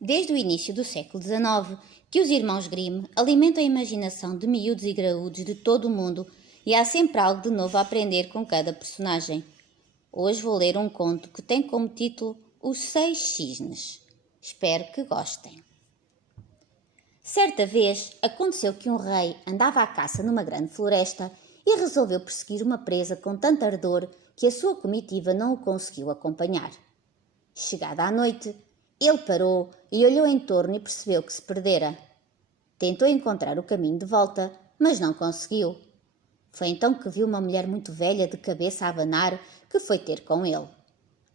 Desde o início do século XIX, que os irmãos Grimm alimentam a imaginação de miúdos e graúdos de todo o mundo e há sempre algo de novo a aprender com cada personagem. Hoje vou ler um conto que tem como título Os Seis Cisnes. Espero que gostem. Certa vez aconteceu que um rei andava à caça numa grande floresta e resolveu perseguir uma presa com tanto ardor que a sua comitiva não o conseguiu acompanhar. Chegada a noite, ele parou e olhou em torno e percebeu que se perdera. Tentou encontrar o caminho de volta, mas não conseguiu. Foi então que viu uma mulher muito velha de cabeça a abanar que foi ter com ele.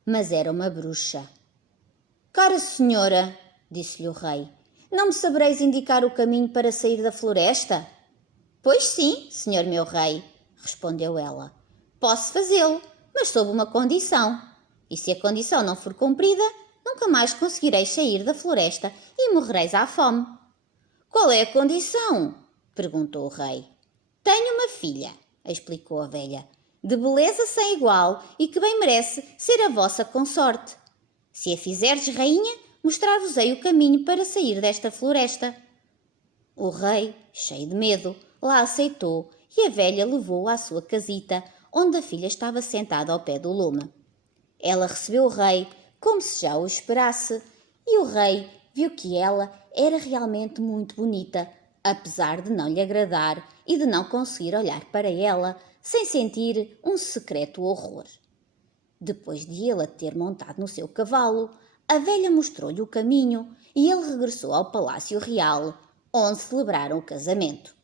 Mas era uma bruxa. Cara senhora, disse-lhe o rei, não me sabereis indicar o caminho para sair da floresta? Pois sim, senhor meu rei, respondeu ela. Posso fazê-lo, mas sob uma condição. E se a condição não for cumprida, nunca mais conseguireis sair da floresta e morrereis à fome. Qual é a condição? Perguntou o rei. Tenho uma filha, explicou a velha, de beleza sem igual e que bem merece ser a vossa consorte. Se a fizerdes rainha, mostrar-vos-ei o caminho para sair desta floresta. O rei, cheio de medo, lá aceitou e a velha levou-o à sua casita, onde a filha estava sentada ao pé do lume. Ela recebeu o rei como se já o esperasse e o rei viu que ela era realmente muito bonita, apesar de não lhe agradar e de não conseguir olhar para ela sem sentir um secreto horror. Depois de ele a ter montado no seu cavalo, a velha mostrou-lhe o caminho e ele regressou ao palácio real, onde celebraram o casamento.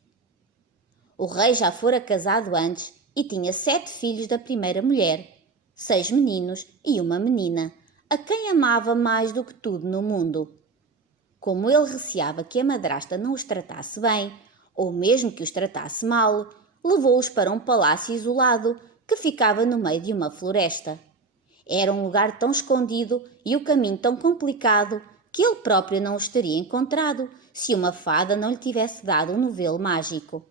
O rei já fora casado antes e tinha 7 filhos da primeira mulher, 6 meninos e uma menina, a quem amava mais do que tudo no mundo. Como ele receava que a madrasta não os tratasse bem, ou mesmo que os tratasse mal, levou-os para um palácio isolado que ficava no meio de uma floresta. Era um lugar tão escondido e o caminho tão complicado que ele próprio não os teria encontrado se uma fada não lhe tivesse dado um novelo mágico.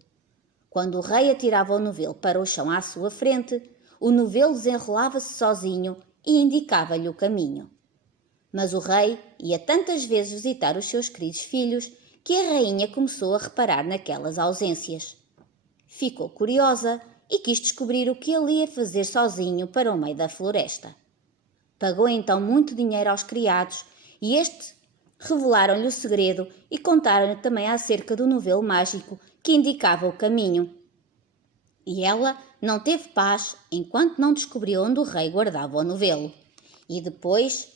Quando o rei atirava o novelo para o chão à sua frente, o novelo desenrolava-se sozinho e indicava-lhe o caminho. Mas o rei ia tantas vezes visitar os seus queridos filhos que a rainha começou a reparar naquelas ausências. Ficou curiosa e quis descobrir o que ele ia fazer sozinho para o meio da floresta. Pagou então muito dinheiro aos criados e estes revelaram-lhe o segredo e contaram-lhe também acerca do novelo mágico que indicava o caminho. E ela não teve paz enquanto não descobriu onde o rei guardava o novelo. E depois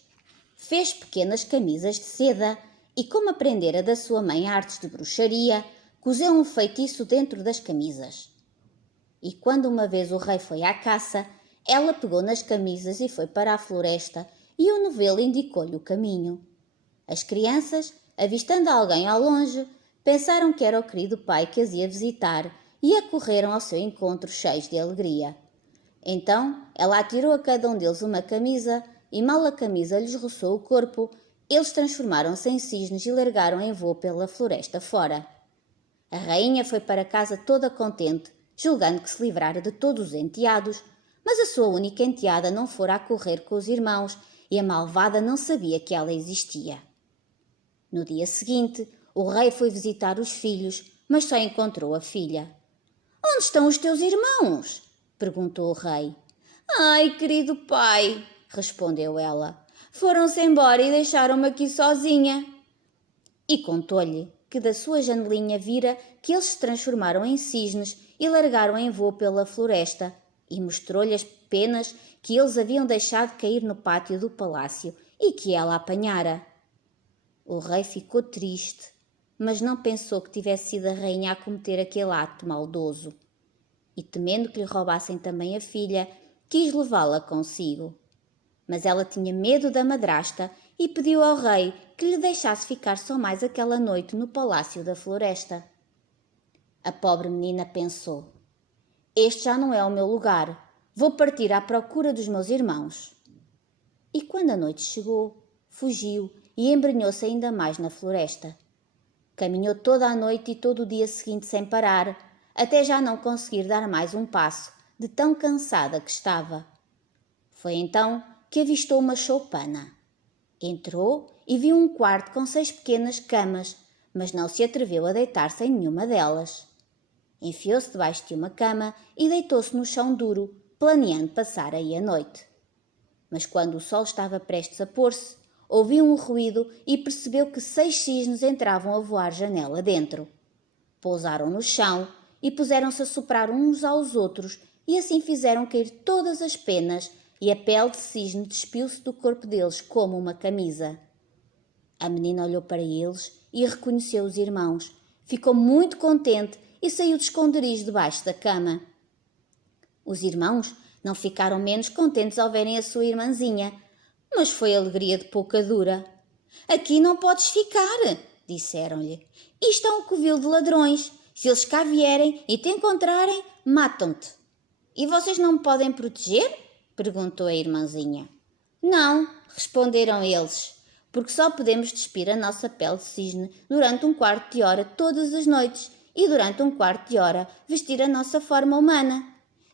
fez pequenas camisas de seda e, como aprendera da sua mãe artes de bruxaria, cozeu um feitiço dentro das camisas. E quando uma vez o rei foi à caça, ela pegou nas camisas e foi para a floresta e o novelo indicou-lhe o caminho. As crianças, avistando alguém ao longe, pensaram que era o querido pai que as ia visitar e acorreram ao seu encontro cheios de alegria. Então ela atirou a cada um deles uma camisa e mal a camisa lhes roçou o corpo, eles transformaram-se em cisnes e largaram em voo pela floresta fora. A rainha foi para casa toda contente, julgando que se livrara de todos os enteados, mas a sua única enteada não fora a correr com os irmãos e a malvada não sabia que ela existia. No dia seguinte, o rei foi visitar os filhos, mas só encontrou a filha. Onde estão os teus irmãos? Perguntou o rei. Ai, querido pai, respondeu ela. Foram-se embora e deixaram-me aqui sozinha. E contou-lhe que da sua janelinha vira que eles se transformaram em cisnes e largaram em voo pela floresta, e mostrou-lhe as penas que eles haviam deixado cair no pátio do palácio e que ela apanhara. O rei ficou triste, mas não pensou que tivesse sido a rainha a cometer aquele ato maldoso. E temendo que lhe roubassem também a filha, quis levá-la consigo. Mas ela tinha medo da madrasta e pediu ao rei que lhe deixasse ficar só mais aquela noite no palácio da floresta. A pobre menina pensou: este já não é o meu lugar, vou partir à procura dos meus irmãos. E quando a noite chegou, fugiu e embrenhou-se ainda mais na floresta. Caminhou toda a noite e todo o dia seguinte sem parar, até já não conseguir dar mais um passo, de tão cansada que estava. Foi então que avistou uma choupana. Entrou e viu um quarto com 6 pequenas camas, mas não se atreveu a deitar-se em nenhuma delas. Enfiou-se debaixo de uma cama e deitou-se no chão duro, planeando passar aí a noite. Mas quando o sol estava prestes a pôr-se, ouviu um ruído e percebeu que 6 cisnes entravam a voar janela dentro. Pousaram no chão e puseram-se a soprar uns aos outros e assim fizeram cair todas as penas e a pele de cisne despiu-se do corpo deles como uma camisa. A menina olhou para eles e reconheceu os irmãos. Ficou muito contente e saiu de esconderijo debaixo da cama. Os irmãos não ficaram menos contentes ao verem a sua irmãzinha, mas foi alegria de pouca dura. Aqui não podes ficar, disseram-lhe. Isto é um covil de ladrões. Se eles cá vierem e te encontrarem, matam-te. E vocês não me podem proteger? Perguntou a irmãzinha. Não, responderam eles, porque só podemos despir a nossa pele de cisne durante um quarto de hora todas as noites e durante um quarto de hora vestir a nossa forma humana.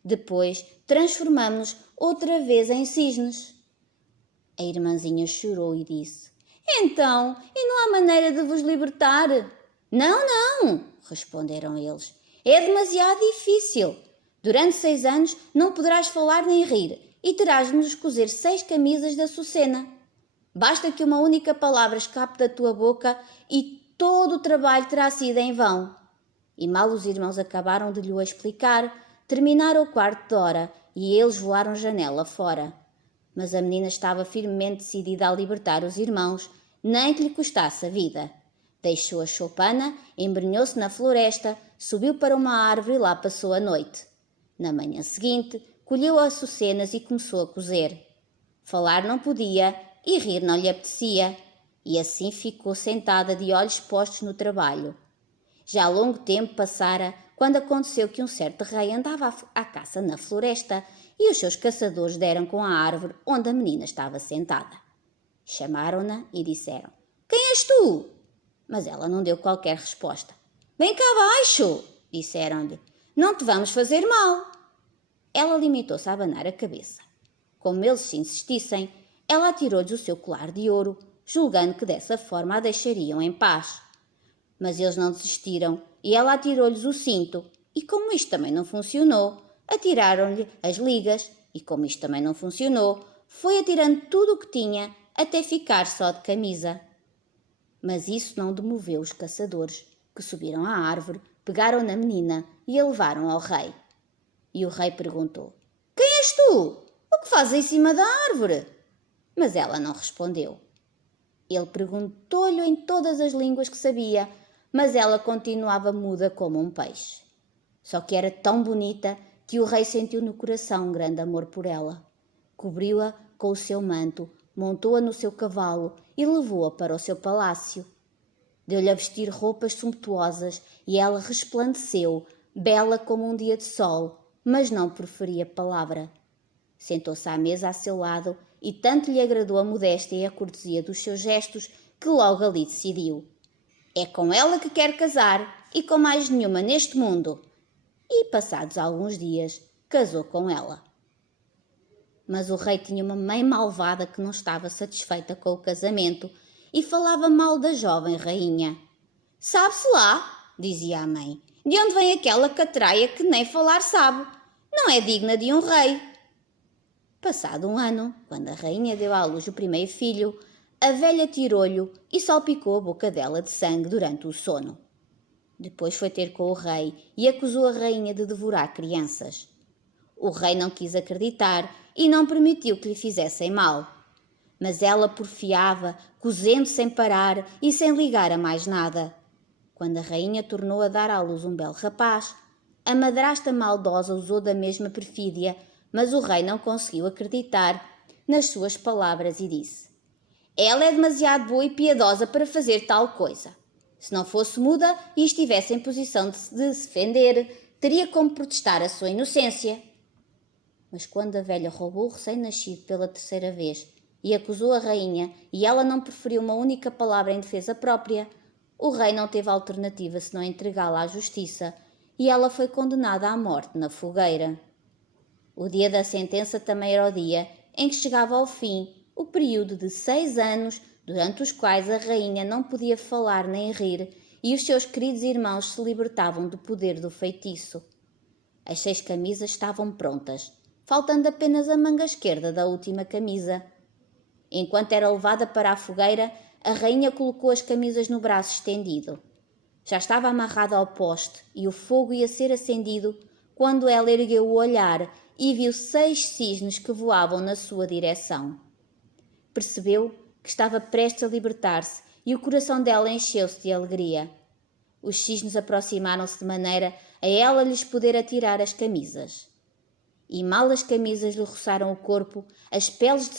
Depois transformamos-nos outra vez em cisnes. A irmãzinha chorou e disse: Então, e não há maneira de vos libertar? Não, não, responderam eles. É demasiado difícil. Durante 6 anos não poderás falar nem rir e terás de nos cozer 6 camisas da Açucena. Basta que uma única palavra escape da tua boca e todo o trabalho terá sido em vão. E mal os irmãos acabaram de lhe o explicar, terminaram o quarto de hora e eles voaram janela fora. Mas a menina estava firmemente decidida a libertar os irmãos, nem que lhe custasse a vida. Deixou a choupana, embrenhou-se na floresta, subiu para uma árvore e lá passou a noite. Na manhã seguinte, colheu açucenas e começou a cozer. Falar não podia e rir não lhe apetecia, e assim ficou sentada de olhos postos no trabalho. Já há longo tempo passara quando aconteceu que um certo rei andava à caça na floresta e os seus caçadores deram com a árvore onde a menina estava sentada. Chamaram-na e disseram: Quem és tu? Mas ela não deu qualquer resposta. Vem cá abaixo, disseram-lhe. Não te vamos fazer mal. Ela limitou-se a abanar a cabeça. Como eles se insistissem, ela atirou-lhes o seu colar de ouro, julgando que dessa forma a deixariam em paz. Mas eles não desistiram e ela atirou-lhes o cinto. E como isto também não funcionou, atiraram-lhe as ligas. E como isto também não funcionou, foi atirando tudo o que tinha até ficar só de camisa. Mas isso não demoveu os caçadores, que subiram à árvore, pegaram na menina e a levaram ao rei. E o rei perguntou: Quem és tu? O que fazes em cima da árvore? Mas ela não respondeu. Ele perguntou-lhe em todas as línguas que sabia, mas ela continuava muda como um peixe. Só que era tão bonita que o rei sentiu no coração um grande amor por ela. Cobriu-a com o seu manto, montou-a no seu cavalo e levou-a para o seu palácio. Deu-lhe a vestir roupas sumptuosas e ela resplandeceu, bela como um dia de sol, mas não proferia palavra. Sentou-se à mesa a seu lado e tanto lhe agradou a modéstia e a cortesia dos seus gestos que logo ali decidiu. É com ela que quer casar e com mais nenhuma neste mundo. E, passados alguns dias, casou com ela. Mas o rei tinha uma mãe malvada que não estava satisfeita com o casamento e falava mal da jovem rainha. Sabe-se lá, dizia a mãe, de onde vem aquela catraia que nem falar sabe. Não é digna de um rei. Passado um ano, quando a rainha deu à luz o primeiro filho, a velha tirou-lhe e salpicou a boca dela de sangue durante o sono. Depois foi ter com o rei e acusou a rainha de devorar crianças. O rei não quis acreditar e não permitiu que lhe fizessem mal. Mas ela porfiava, cozendo sem parar e sem ligar a mais nada. Quando a rainha tornou a dar à luz um belo rapaz, a madrasta maldosa usou da mesma perfídia, mas o rei não conseguiu acreditar nas suas palavras e disse: Ela é demasiado boa e piedosa para fazer tal coisa. Se não fosse muda e estivesse em posição de se defender, teria como protestar a sua inocência. Mas quando a velha roubou o recém-nascido pela terceira vez e acusou a rainha e ela não proferiu uma única palavra em defesa própria, o rei não teve alternativa senão entregá-la à justiça e ela foi condenada à morte na fogueira. O dia da sentença também era o dia em que chegava ao fim o período de 6 anos durante os quais a rainha não podia falar nem rir e os seus queridos irmãos se libertavam do poder do feitiço. As 6 camisas estavam prontas, faltando apenas a manga esquerda da última camisa. Enquanto era levada para a fogueira, a rainha colocou as camisas no braço estendido. Já estava amarrada ao poste e o fogo ia ser acendido quando ela ergueu o olhar e viu 6 cisnes que voavam na sua direção. Percebeu que estava prestes a libertar-se e o coração dela encheu-se de alegria. Os cisnes aproximaram-se de maneira a ela lhes poder atirar as camisas. E mal as camisas lhe roçaram o corpo, as peles de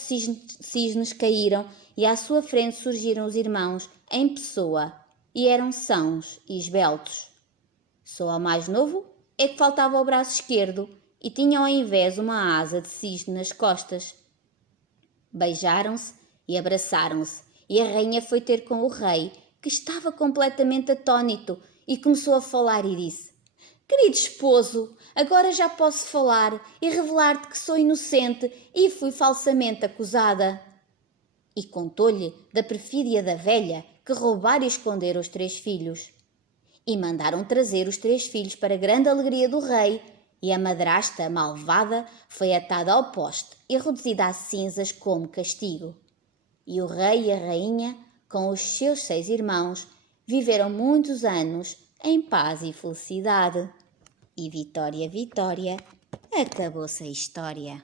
cisnes caíram e à sua frente surgiram os irmãos em pessoa e eram sãos e esbeltos. Só ao mais novo é que faltava o braço esquerdo e tinha ao invés uma asa de cisne nas costas. Beijaram-se e abraçaram-se e a rainha foi ter com o rei, que estava completamente atônito, e começou a falar e disse: Querido esposo, agora já posso falar e revelar-te que sou inocente e fui falsamente acusada. E contou-lhe da perfídia da velha que roubara e escondera os 3 filhos. E mandaram trazer os 3 filhos para grande alegria do rei, e a madrasta malvada foi atada ao poste e reduzida a cinzas como castigo. E o rei e a rainha, com os seus 6 irmãos, viveram muitos anos em paz e felicidade. E Vitória, Vitória, acabou-se a história.